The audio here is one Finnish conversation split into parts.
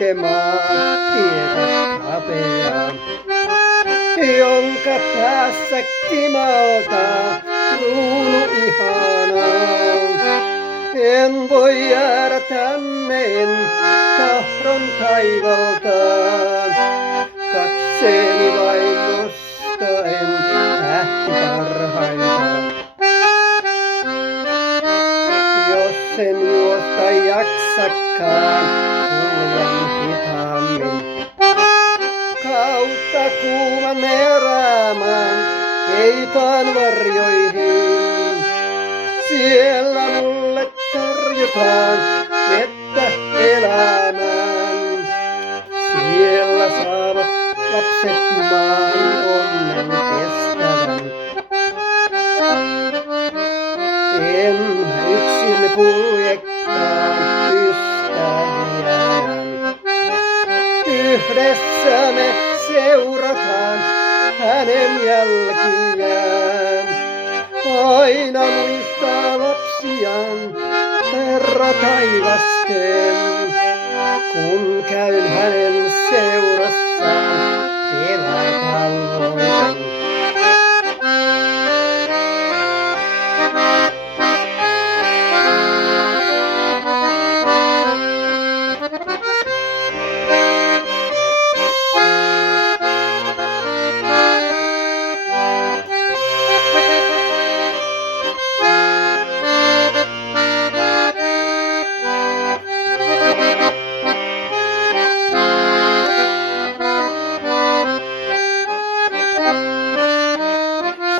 kulkemaan tietä kapeaa, jonka päässä kimaltaa kruunu ihanaa. En voi jäädä tänne, en tahdon taivaltaan, katseeni vain nostaen tähtitarhaintaan. Jos en juosta jaksakaan, kuljen hitaammin kautta kuuman erämaan keitaan varjoihin. Siellä mulle tarjotaan vettä elämään. Siellä saavat lapset maan onnen kestävän. En mä yksin kuljekaan ystäviään. Yhdessä me seurataan hänen jälkiään. Aina muistaa lapsiaan Herra taivasteen, kun käyn hänen seurassaan pelätalloin.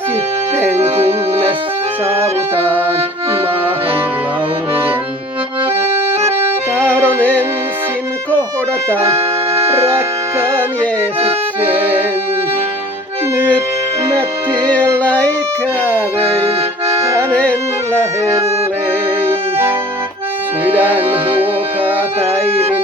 Sitten kun me saavutaan maahan laulujen, tahdon ensin kohdata rakkaan Jeesuksen. Nyt mä tiellä ikävöin hänen lähelleen, sydän huokaa päivin